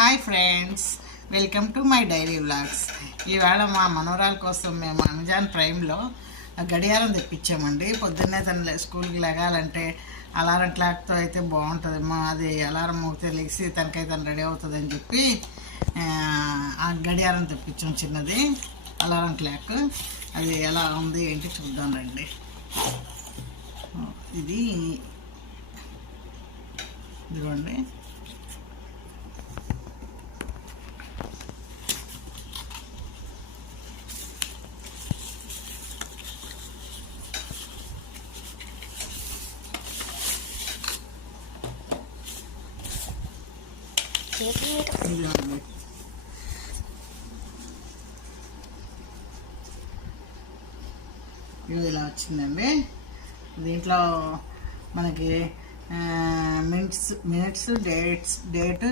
Hi friends welcome to my diary vlogs. ఈవేళ మా మనవరాల కోసం మేము అమెజాన్ ప్రైమ్లో గడియారం తెప్పించామండి. పొద్దున్నే తను స్కూల్కి లెగాలంటే అలారం క్లాక్తో అయితే బాగుంటుంది మా అది అలారం మోగితే లెగిసి తనకైతే తను రెడీ అవుతుందని చెప్పి ఆ, గడియారం తెప్పించాం చిన్నది. Alarm clock. అది ఎలా ఉంది ఏంటి చూద్దాం రండి. ఇది ఇదిగోండి. ఇది ఇలా వచ్చిందండి. దీంట్లో మనకి మినిట్స్ మినిట్స్ డేట్స్ డేట్